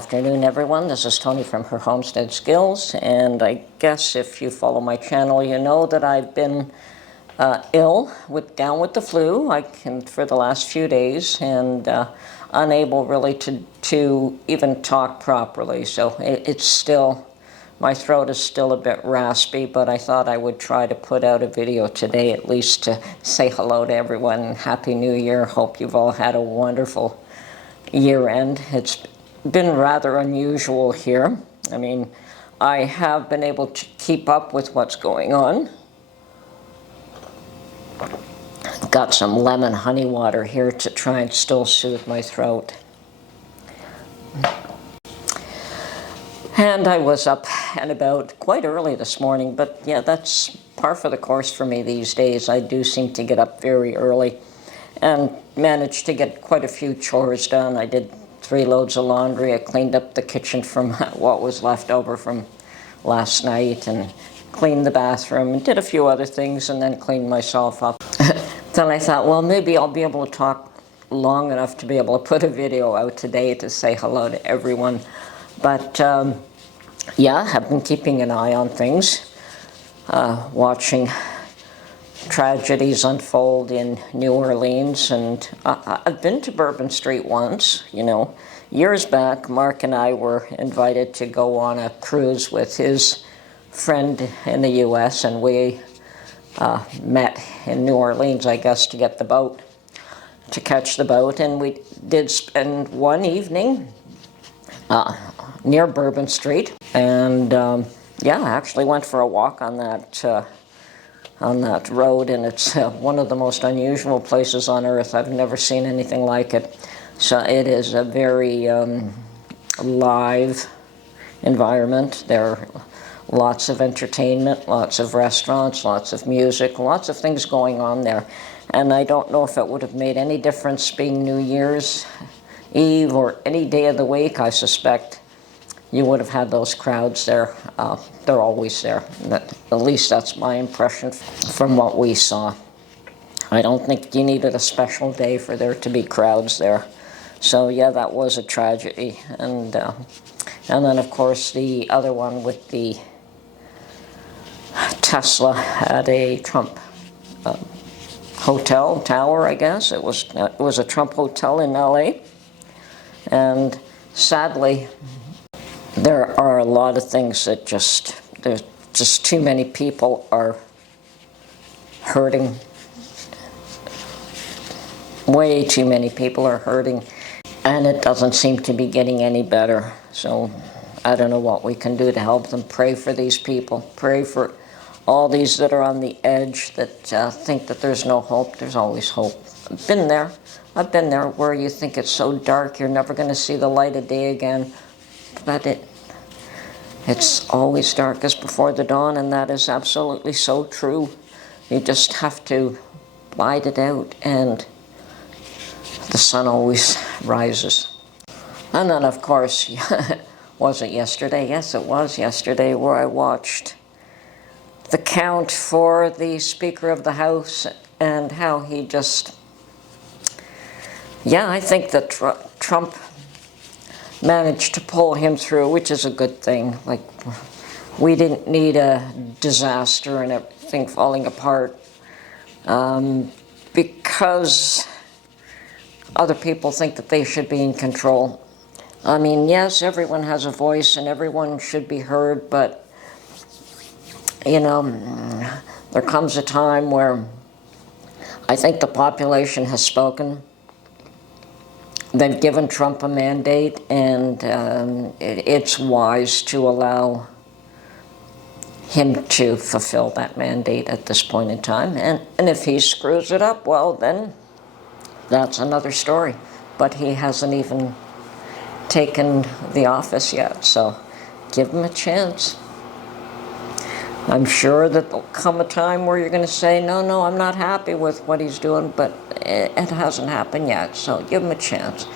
afternoon, everyone. This is Tony from Her Homestead Skills, and I guess if you follow my channel, you know that I've been down with the flu for the last few days, and unable really to even talk properly. So it's still, my throat is still a bit raspy, but I thought I would try to put out a video today at least to say hello to everyone. Happy New Year. Hope you've all had a wonderful year end. It's been rather unusual here. I mean, I have been able to keep up with what's going on. Got some lemon honey water here to try and still soothe my throat. And I was up and about quite early this morning, but yeah, that's par for the course for me these days. I do seem to get up very early and managed to get quite a few chores done. I did 3 loads of laundry. I cleaned up the kitchen from what was left over from last night and cleaned the bathroom and did a few other things and then cleaned myself up. Then I thought, well, maybe I'll be able to talk long enough to be able to put a video out today to say hello to everyone. But yeah, I've been keeping an eye on things, watching tragedies unfold in New Orleans, and I've been to Bourbon Street once. You know, years back, Mark and I were invited to go on a cruise with his friend in the U.S., and we met in New Orleans, I guess, to get the boat, to catch the boat, and we did spend one evening near Bourbon Street, and yeah, I actually went for a walk on that road, and it's one of the most unusual places on earth. I've never seen anything like it. So it is a very live environment. There are lots of entertainment, lots of restaurants, lots of music, lots of things going on there. And I don't know if it would have made any difference being New Year's Eve or any day of the week. I suspect you would have had those crowds there. They're always there. At least that's my impression from what we saw. I don't think you needed a special day for there to be crowds there. So yeah, that was a tragedy. And then of course the other one with the Tesla at a Trump hotel tower, I guess. It was a Trump hotel in LA. And sadly, there are a lot of things that there's just too many people are hurting. Way too many people are hurting, and it doesn't seem to be getting any better. So I don't know what we can do to help them. Pray for these people. Pray for all these that are on the edge, that think that there's no hope. There's always hope. I've been there where you think it's so dark you're never going to see the light of day again. But it's always darkest before the dawn, and that is absolutely so true. You just have to bide it out, and the sun always rises. And then, of course, was it yesterday? Yes, it was yesterday where I watched the count for the Speaker of the House and how he just... Yeah, I think that Trump managed to pull him through, which is a good thing. Like, we didn't need a disaster and everything falling apart because other people think that they should be in control. I mean, yes, everyone has a voice and everyone should be heard, but, you know, there comes a time where I think the population has spoken. They've given Trump a mandate, and it's wise to allow him to fulfill that mandate at this point in time. And if he screws it up, well, then that's another story. But he hasn't even taken the office yet, so give him a chance. I'm sure that there'll come a time where you're going to say, no, I'm not happy with what he's doing, but it hasn't happened yet, so give him a chance.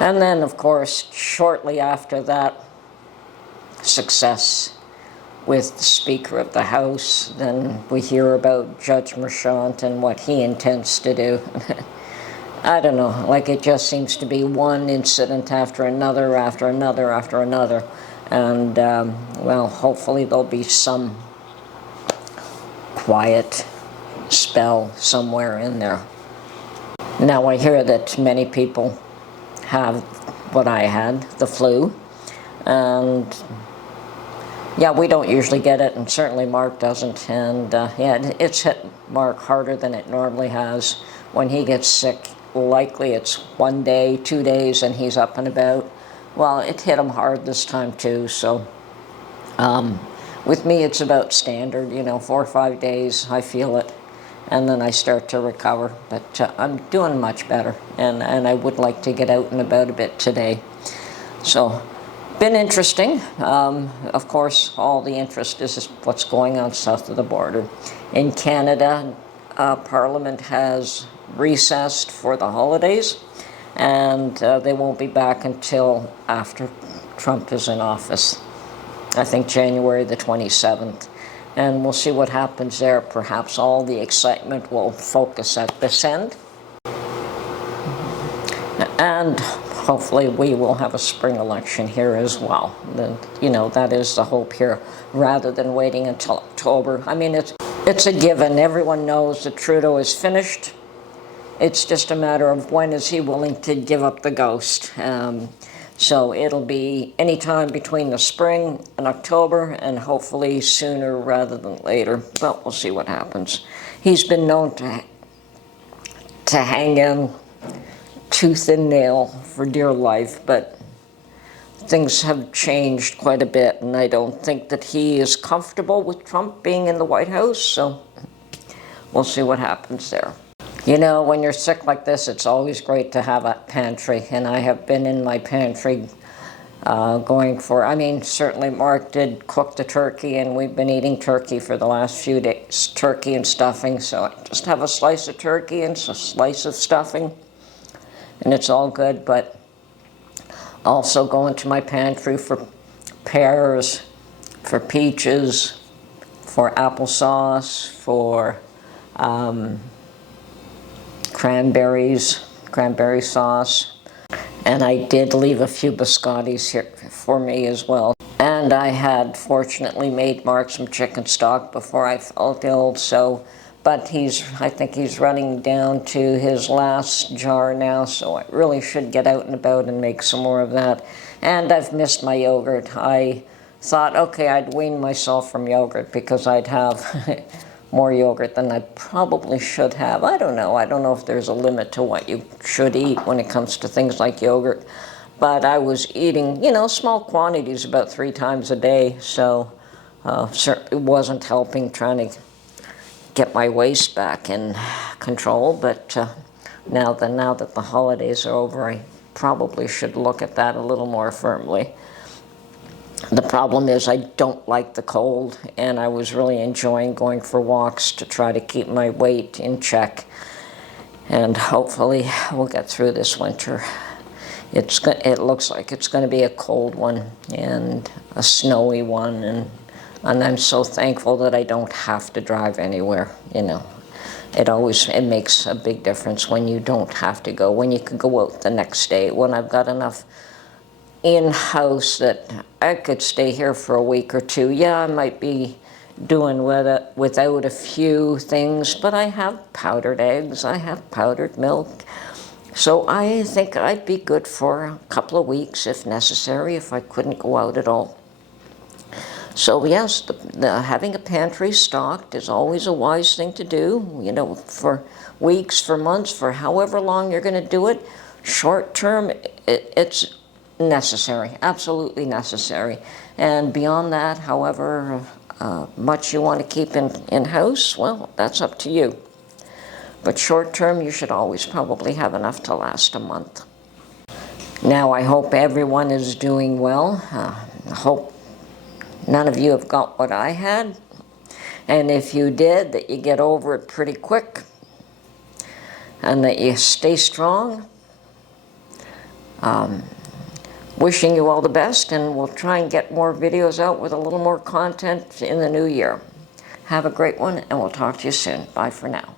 And then, of course, shortly after that success with the Speaker of the House, then we hear about Judge Merchant and what he intends to do. I don't know, like it just seems to be one incident after another, after another, after another. And, well, hopefully there'll be some quiet spell somewhere in there. Now, I hear that many people have what I had, the flu. And, yeah, we don't usually get it, and certainly Mark doesn't. And, yeah, it's hit Mark harder than it normally has. When he gets sick, likely it's 1 day, 2 days, and he's up and about. Well, it hit him hard this time too, so with me it's about standard, 4 or 5 days I feel it, and then I start to recover. But I'm doing much better, and I would like to get out and about a bit today. So, been interesting. Of course, all the interest is what's going on south of the border. In Canada, Parliament has recessed for the holidays, and they won't be back until after Trump is in office. I think January the 27th. And we'll see what happens there. Perhaps all the excitement will focus at this end. And hopefully we will have a spring election here as well. That is the hope here, rather than waiting until October. I mean, it's a given. Everyone knows that Trudeau is finished. It's just a matter of when is he willing to give up the ghost. So it'll be any time between the spring and October, and hopefully sooner rather than later. But we'll see what happens. He's been known to hang in tooth and nail for dear life, but things have changed quite a bit, and I don't think that he is comfortable with Trump being in the White House, so we'll see what happens there. When you're sick like this, it's always great to have a pantry, and I have been in my pantry certainly Mark did cook the turkey, and we've been eating turkey for the last few days, turkey and stuffing, so I just have a slice of turkey and a slice of stuffing, and it's all good. But also go into my pantry for pears, for peaches, for applesauce, for cranberry sauce, and I did leave a few biscottis here for me as well. And I had fortunately made Mark some chicken stock before I felt ill, but I think he's running down to his last jar now, so I really should get out and about and make some more of that. And I've missed my yogurt. I thought, okay, I'd wean myself from yogurt because I'd have more yogurt than I probably should have. I don't know if there's a limit to what you should eat when it comes to things like yogurt. But I was eating, small quantities about 3 times a day, so certainly wasn't helping trying to get my waist back in control. But now that the holidays are over, I probably should look at that a little more firmly. The problem is I don't like the cold, and I was really enjoying going for walks to try to keep my weight in check. And hopefully we'll get through this winter. It looks like it's going to be a cold one and a snowy one, and I'm so thankful that I don't have to drive anywhere. It makes a big difference when you don't have to go, when you can go out the next day, when I've got enough in-house that I could stay here for a week or two. Yeah, I might be doing without a few things, but I have powdered eggs, I have powdered milk. So I think I'd be good for a couple of weeks if necessary, if I couldn't go out at all. So yes, having a pantry stocked is always a wise thing to do, for weeks, for months, for however long you're going to do it. Short term, it's necessary, absolutely necessary. And beyond that, however much you want to keep in-house, well, that's up to you. But short term, you should always probably have enough to last a month. Now, I hope everyone is doing well. I hope none of you have got what I had. And if you did, that you get over it pretty quick and that you stay strong. Wishing you all the best, and we'll try and get more videos out with a little more content in the new year. Have a great one, and we'll talk to you soon. Bye for now.